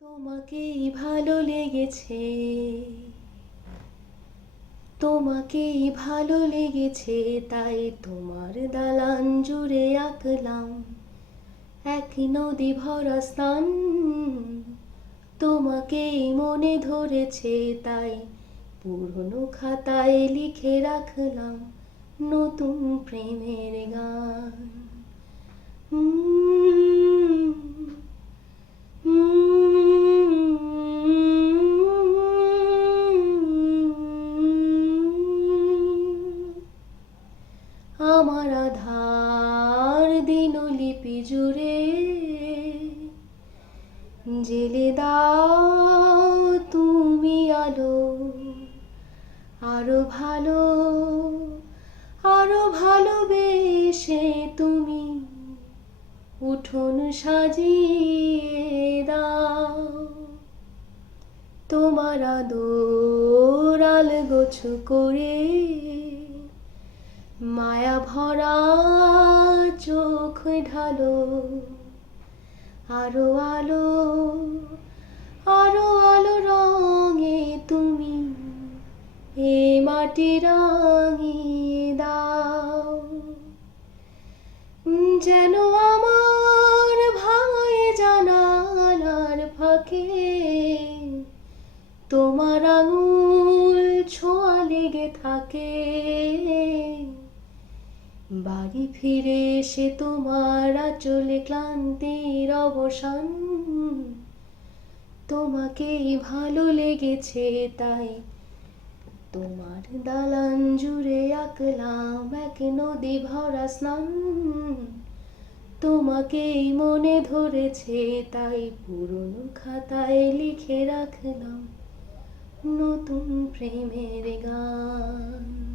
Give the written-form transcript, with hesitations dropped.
তোমাকেই ভালো লেগেছে, তোমাকেই ভালো লেগেছে, তাই তোমার দালান জুড়ে আঁকলাম এক নদী ভরা স্থান। তোমাকেই মনে ধরেছে, তাই পুরনো খাতায় লিখে রাখলাম নতুন প্রেমের গান। আমার আধার দিনলিপি জুড়ে জেলে দাও তুমি আলো, আরো ভালো, আরো ভালোবেসে তুমি উঠোন সাজিয়ে দাও। তোমার আদর আলগোছ করে মায়া ভরা চোখ ঢালো, আরো আলো, আরো আলো রঙে তুমি এ মাটি রাঙিয়ে দাও। যেন আমার ভাঙায় জানালার ফাঁকে তোমার আঙুল ছোঁয়া লেগে থাকে। বাড়ি ফিরে এসে তোমার আঁচলে ক্লান্তির অবসান। তোমাকেই ভালো লেগেছে, তাই তোমার দালান জুড়ে আঁকলাম এক নদী ভরা স্নান। তোমাকেই মনে ধরেছে, তাই পুরনো খাতায় লিখে রাখলাম নতুন প্রেমের গান।